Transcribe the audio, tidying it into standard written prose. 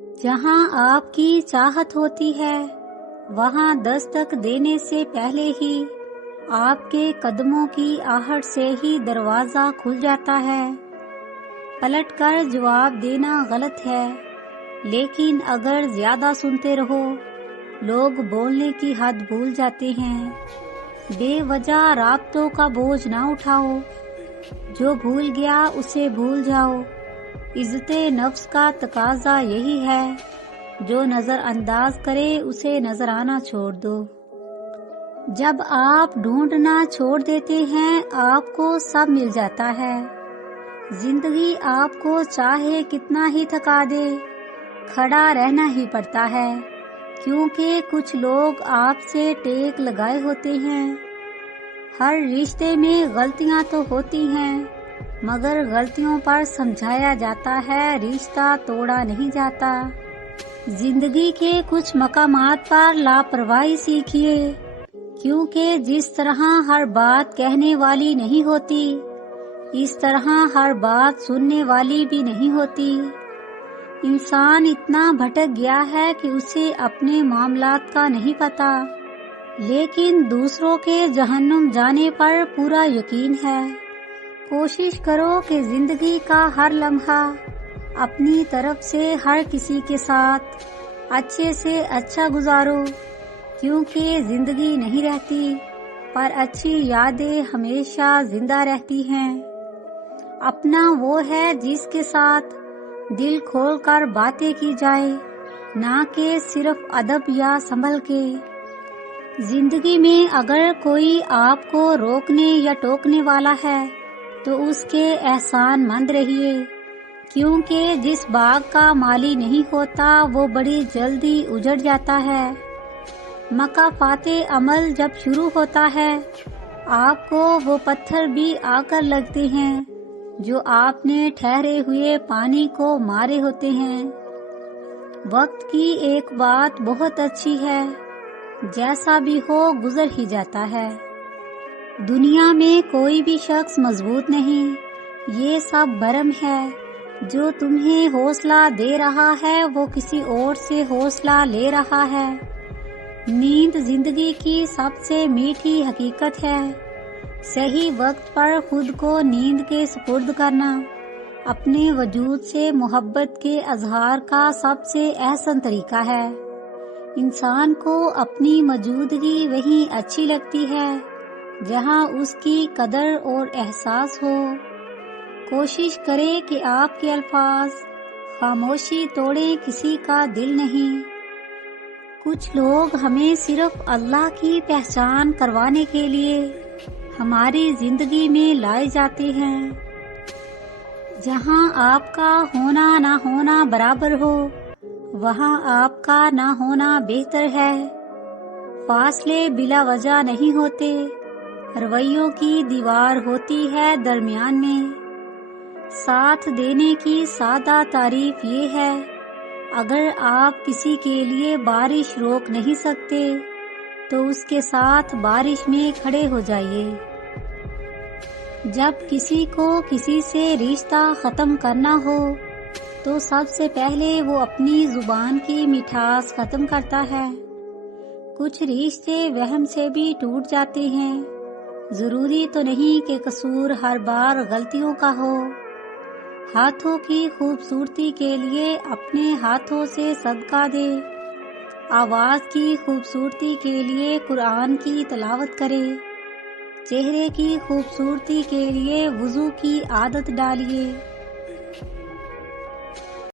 جہاں آپ کی چاہت ہوتی ہے وہاں دستک دینے سے پہلے ہی آپ کے قدموں کی آہٹ سے ہی دروازہ کھل جاتا ہے۔ پلٹ کر جواب دینا غلط ہے، لیکن اگر زیادہ سنتے رہو لوگ بولنے کی حد بھول جاتے ہیں۔ بے وجہ رابطوں کا بوجھ نہ اٹھاؤ، جو بھول گیا اسے بھول جاؤ۔ عزت نفس کا تقاضا یہی ہے، جو نظر انداز کرے اسے نظرانہ چھوڑ دو۔ جب آپ ڈھونڈنا چھوڑ دیتے ہیں آپ کو سب مل جاتا ہے۔ زندگی آپ کو چاہے کتنا ہی تھکا دے، کھڑا رہنا ہی پڑتا ہے، کیونکہ کچھ لوگ آپ سے ٹیک لگائے ہوتے ہیں۔ ہر رشتے میں غلطیاں تو ہوتی ہیں، مگر غلطیوں پر سمجھایا جاتا ہے، رشتہ توڑا نہیں جاتا۔ زندگی کے کچھ مقامات پر لاپرواہی سیکھیے، کیونکہ جس طرح ہر بات کہنے والی نہیں ہوتی، اس طرح ہر بات سننے والی بھی نہیں ہوتی۔ انسان اتنا بھٹک گیا ہے کہ اسے اپنے معاملات کا نہیں پتا، لیکن دوسروں کے جہنم جانے پر پورا یقین ہے۔ کوشش کرو کہ زندگی کا ہر لمحہ اپنی طرف سے ہر کسی کے ساتھ اچھے سے اچھا گزارو، کیونکہ زندگی نہیں رہتی پر اچھی یادیں ہمیشہ زندہ رہتی ہیں۔ اپنا وہ ہے جس کے ساتھ دل کھول کر باتیں کی جائے، نہ کہ صرف ادب یا سنبھل کے۔ زندگی میں اگر کوئی آپ کو روکنے یا ٹوکنے والا ہے تو اس کے احسان مند رہیے، کیونکہ جس باغ کا مالی نہیں ہوتا وہ بڑی جلدی اجڑ جاتا ہے۔ مکافات عمل جب شروع ہوتا ہے آپ کو وہ پتھر بھی آ کر لگتے ہیں جو آپ نے ٹھہرے ہوئے پانی کو مارے ہوتے ہیں۔ وقت کی ایک بات بہت اچھی ہے، جیسا بھی ہو گزر ہی جاتا ہے۔ دنیا میں کوئی بھی شخص مضبوط نہیں، یہ سب بھرم ہے۔ جو تمہیں حوصلہ دے رہا ہے وہ کسی اور سے حوصلہ لے رہا ہے۔ نیند زندگی کی سب سے میٹھی حقیقت ہے۔ صحیح وقت پر خود کو نیند کے سپرد کرنا اپنے وجود سے محبت کے اظہار کا سب سے احسن طریقہ ہے۔ انسان کو اپنی موجودگی وہیں اچھی لگتی ہے جہاں اس کی قدر اور احساس ہو۔ کوشش کرے کہ آپ کے الفاظ خاموشی توڑیں، کسی کا دل نہیں۔ کچھ لوگ ہمیں صرف اللہ کی پہچان کروانے کے لیے ہماری زندگی میں لائے جاتے ہیں۔ جہاں آپ کا ہونا نہ ہونا برابر ہو، وہاں آپ کا نہ ہونا بہتر ہے۔ فاصلے بلا وجہ نہیں ہوتے، رویوں کی دیوار ہوتی ہے درمیان میں۔ ساتھ دینے کی سادہ تعریف یہ ہے، اگر آپ کسی کے لیے بارش روک نہیں سکتے تو اس کے ساتھ بارش میں کھڑے ہو جائیے۔ جب کسی کو کسی سے رشتہ ختم کرنا ہو تو سب سے پہلے وہ اپنی زبان کی مٹھاس ختم کرتا ہے۔ کچھ رشتے وہم سے بھی ٹوٹ جاتے ہیں، ضروری تو نہیں کہ قصور ہر بار غلطیوں کا ہو۔ ہاتھوں کی خوبصورتی کے لیے اپنے ہاتھوں سے صدقہ دے، آواز کی خوبصورتی کے لیے قرآن کی تلاوت کرے، چہرے کی خوبصورتی کے لیے وضو کی عادت ڈالیے۔